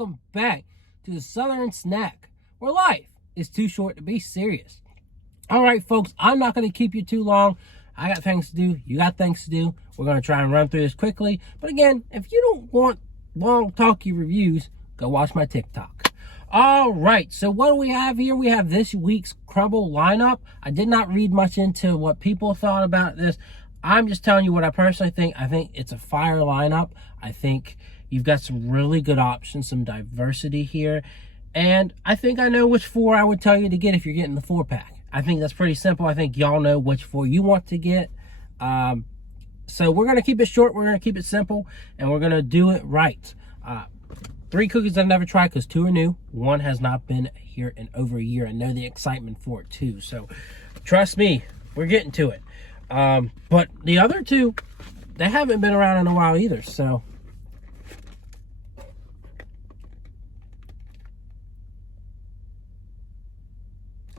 welcome back to the Southern Snack, where life is too short to be serious. All right, folks, I'm not going to keep you too long. I got things to do. You got things to do. We're going to try and run through this quickly. But again, if you don't want long, talky reviews, go watch my TikTok. All right, so what do we have here? We have this week's Crumbl lineup. I did not read much into what people thought about this. I'm just telling you what I personally think. I think it's a fire lineup. I think you've got some really good options, some diversity here. And I think I know which four I would tell you to get if you're getting the 4-pack. I think that's pretty simple. I think y'all know which four you want to get. So we're going to keep it short. We're going to keep it simple. And we're going to do it right. 3 cookies I've never tried because 2 are new. 1 has not been here in over a year. I know the excitement for it too. So trust me, we're getting to it. But the other 2, they haven't been around in a while either. So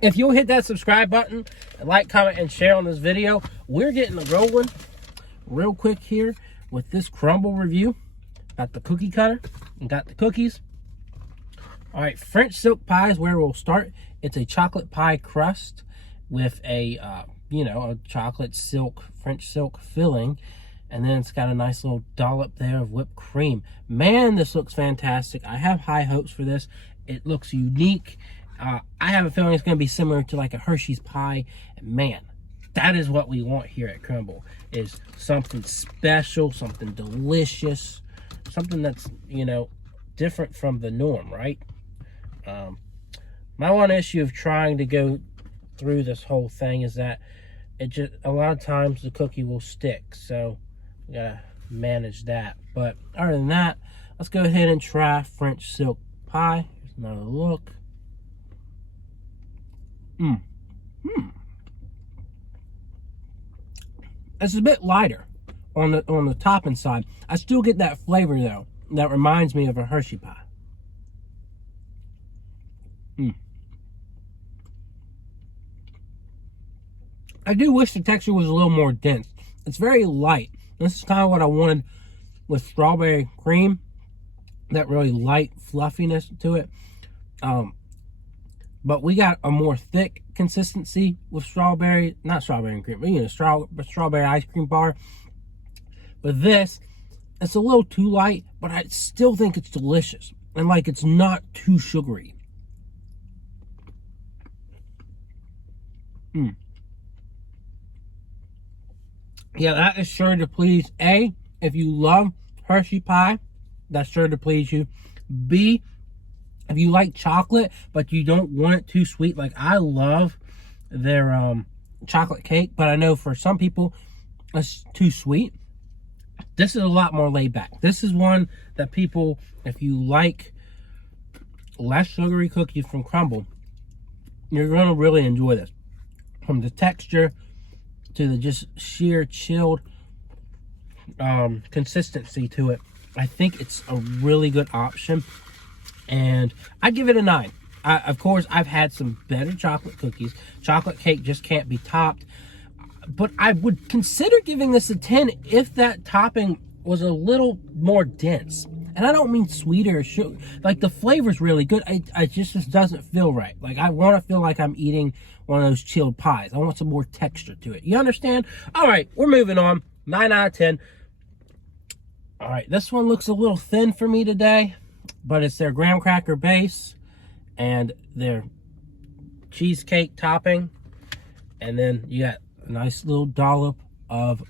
if you'll hit that subscribe button, and like, comment, and share on this video, we're getting rolling real quick here with this Crumbl review. Got the cookie cutter and got the cookies. All right, French silk pie is where we'll start. It's a chocolate pie crust with a, a chocolate silk, French silk filling. And then it's got a nice little dollop there of whipped cream. Man, this looks fantastic. I have high hopes for this. It looks unique. I have a feeling it's going to be similar to like a Hershey's pie. And man, that is what we want here at Crumbl, is something special, something delicious, something that's, different from the norm, right? My one issue of trying to go through this whole thing is that a lot of times the cookie will stick. So we got to manage that. But other than that, let's go ahead and try French silk pie. Here's another look. It's a bit lighter on the topping side. I still get that flavor though that reminds me of a Hershey pie. I do wish the texture was a little more dense. It's very light. This is kind of what I wanted with strawberry cream, that really light fluffiness to it. But we got a more thick consistency with strawberry, not strawberry and cream, but strawberry ice cream bar. But this, it's a little too light, but I still think it's delicious. And like, it's not too sugary. Yeah, that is sure to please. A, if you love Hershey pie, that's sure to please you. B, if you like chocolate, but you don't want it too sweet, like I love their chocolate cake, but I know for some people it's too sweet. This is a lot more laid back. This is one that people, if you like less sugary cookies from Crumbl, you're going to really enjoy this. From the texture to the just sheer chilled consistency to it, I think it's a really good option. And I give it a 9. Of course, I've had some better chocolate cookies. Chocolate cake just can't be topped. But I would consider giving this a 10 if that topping was a little more dense. And I don't mean sweeter or sugar. Like, the flavor's really good. It just doesn't feel right. Like, I want to feel like I'm eating one of those chilled pies. I want some more texture to it. You understand? All right, we're moving on. 9 out of 10. All right, this one looks a little thin for me today. But it's their graham cracker base and their cheesecake topping. And then you got a nice little dollop of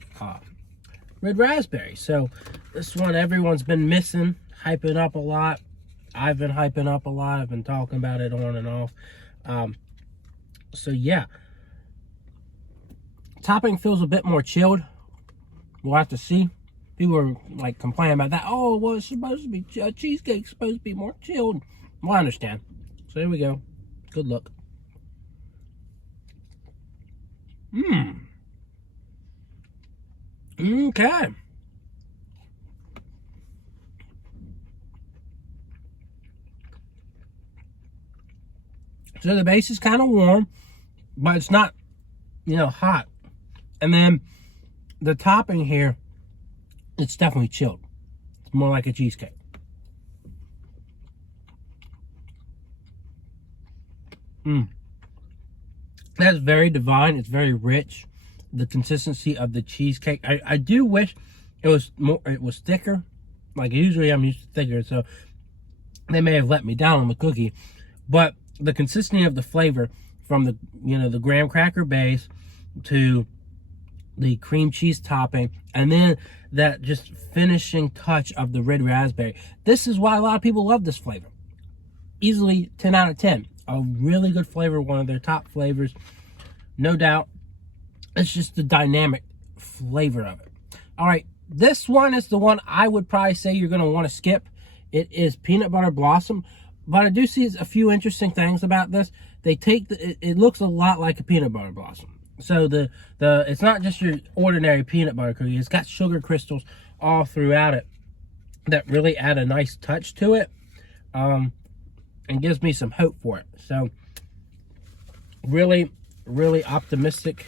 red raspberry. So this one everyone's been missing, hyping up a lot. I've been hyping up a lot. I've been talking about it on and off. So yeah. Topping feels a bit more chilled. We'll have to see. People are like complaining about that. Oh, well, it's supposed to be cheesecake's supposed to be more chilled. Well, I understand. So here we go. Good look. Okay. So the base is kind of warm, but it's not, hot. And then the topping here, it's definitely chilled. It's more like a cheesecake. That's very divine. It's very rich. The consistency of the cheesecake. I do wish it was more. It was thicker. Like usually I'm used to thicker, so they may have let me down on the cookie. But the consistency of the flavor from the the graham cracker base to the cream cheese topping, and then that just finishing touch of the red raspberry. This is why a lot of people love this flavor. Easily 10 out of 10. A really good flavor, one of their top flavors, no doubt. It's just the dynamic flavor of it. All right, this one is the one I would probably say you're going to want to skip. It is peanut butter blossom, but I do see a few interesting things about this. They take it looks a lot like a peanut butter blossom. So the it's not just your ordinary peanut butter cookie. It's got sugar crystals all throughout it that really add a nice touch to it, and gives me some hope for it. So really, really optimistic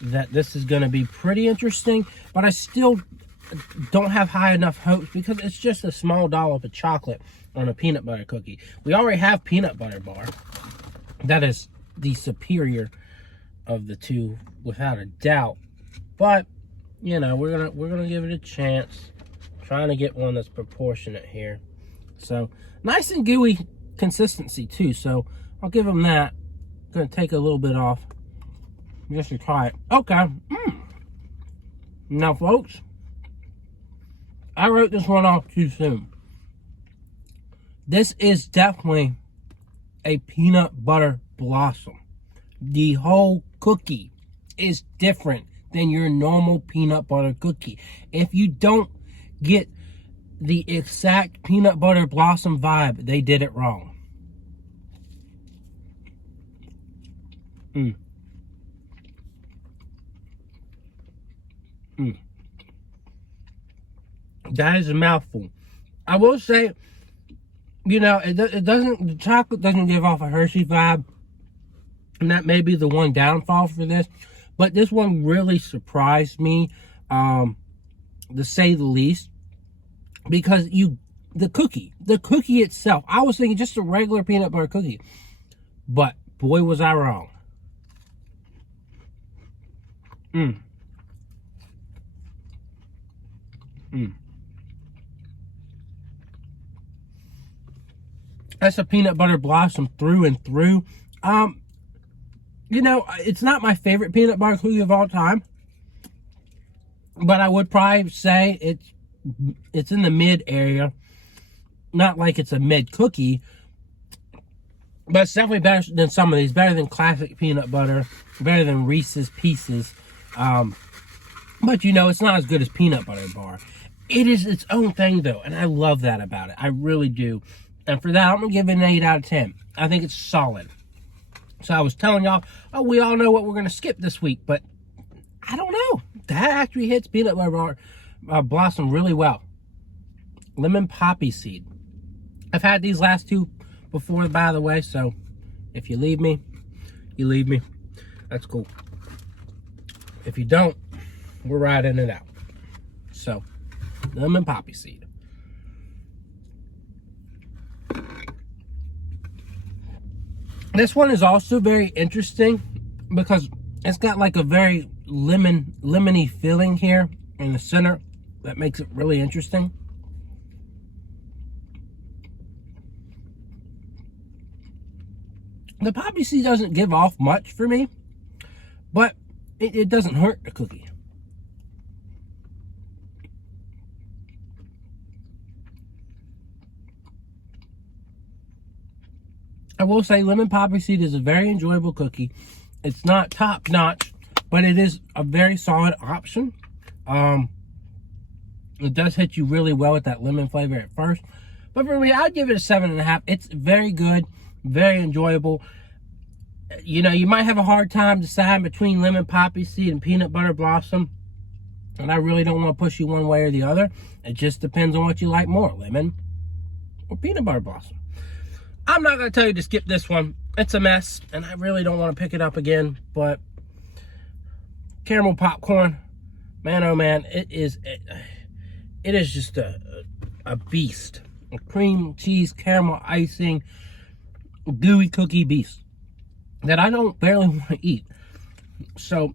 that this is going to be pretty interesting, but I still don't have high enough hopes because it's just a small dollop of chocolate on a peanut butter cookie. We already have peanut butter bar. That is the superior of the two without a doubt, but we're gonna give it a chance, trying to get one that's proportionate here. So nice and gooey consistency too, so I'll give them that. I'm gonna take a little bit off just to try it. Okay. Now folks, I wrote this one off too soon. This is definitely a peanut butter blossom. The whole cookie is different than your normal peanut butter cookie. If you don't get the exact peanut butter blossom vibe, they did it wrong. That is a mouthful. I will say, the chocolate doesn't give off a Hershey vibe, and that may be the one downfall for this. But this one really surprised me, to say the least, because the cookie itself, I was thinking just a regular peanut butter cookie, but boy was I wrong. That's a peanut butter blossom through and through. It's not my favorite peanut butter cookie of all time, but I would probably say it's in the mid area. Not like it's a mid cookie, but it's definitely better than some of these. Better than classic peanut butter. Better than Reese's Pieces. But it's not as good as peanut butter bar. It is its own thing though, and I love that about it. I really do. And for that, I'm going to give it an 8 out of 10. I think it's solid. So I was telling y'all, we all know what we're going to skip this week, but I don't know. That actually hits peanut butter blossom really well. Lemon Poppyseed. I've had these last two before, by the way, so if you leave me, you leave me. That's cool. If you don't, we're riding it out. So, Lemon Poppyseed. This one is also very interesting because it's got like a very lemony filling here in the center that makes it really interesting. The Poppyseed doesn't give off much for me, but it doesn't hurt the cookie. I will say Lemon Poppyseed is a very enjoyable cookie. It's not top notch, but it is a very solid option. It does hit you really well with that lemon flavor at first. But for me, I'd give it a 7.5. It's very good, very enjoyable. You might have a hard time deciding between Lemon Poppyseed and Peanut Butter Blossom. And I really don't want to push you one way or the other. It just depends on what you like more, lemon or Peanut Butter Blossom. I'm not going to tell you to skip this one. It's a mess, and I really don't want to pick it up again. But caramel popcorn, man, oh man, it is just a beast. A cream cheese caramel icing gooey cookie beast. that I don't barely want to eat. So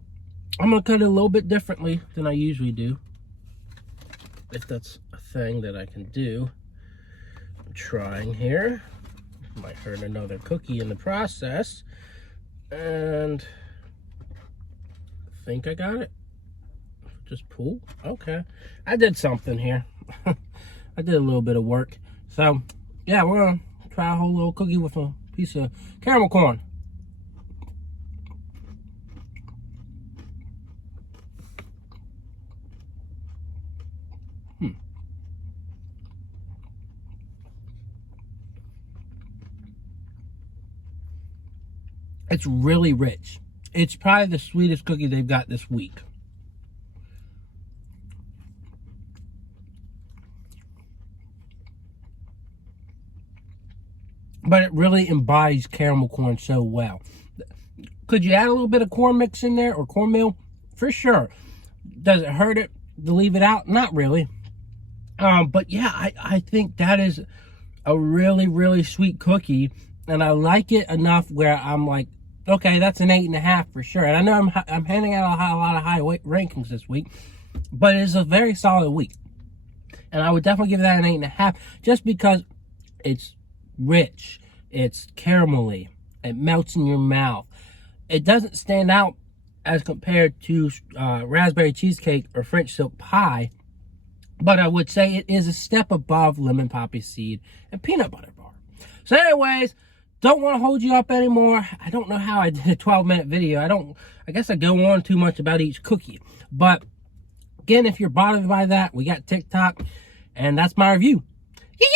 I'm going to cut it a little bit differently than I usually do. If that's a thing that I can do. I'm trying here. Might hurt another cookie in the process. And I think I got it. Just pull. Okay. I did something here. I did a little bit of work. So, yeah, we're going to try a whole little cookie with a piece of caramel corn. It's really rich. It's probably the sweetest cookie they've got this week. But it really embodies caramel corn so well. Could you add a little bit of corn mix in there or cornmeal? For sure. Does it hurt it to leave it out? Not really. But yeah, I think that is a really, really sweet cookie. And I like it enough where I'm like, okay, that's an 8.5 for sure. And I know I'm handing out a lot of high rankings this week, but it's a very solid week. And I would definitely give that an 8.5 just because it's rich, it's caramelly, it melts in your mouth. It doesn't stand out as compared to raspberry cheesecake or French silk pie, but I would say it is a step above lemon poppy seed and peanut butter bar. So anyways, don't want to hold you up anymore. I don't know how I did a 12-minute video. I guess I go on too much about each cookie. But again, if you're bothered by that, we got TikTok, and that's my review. Yeah.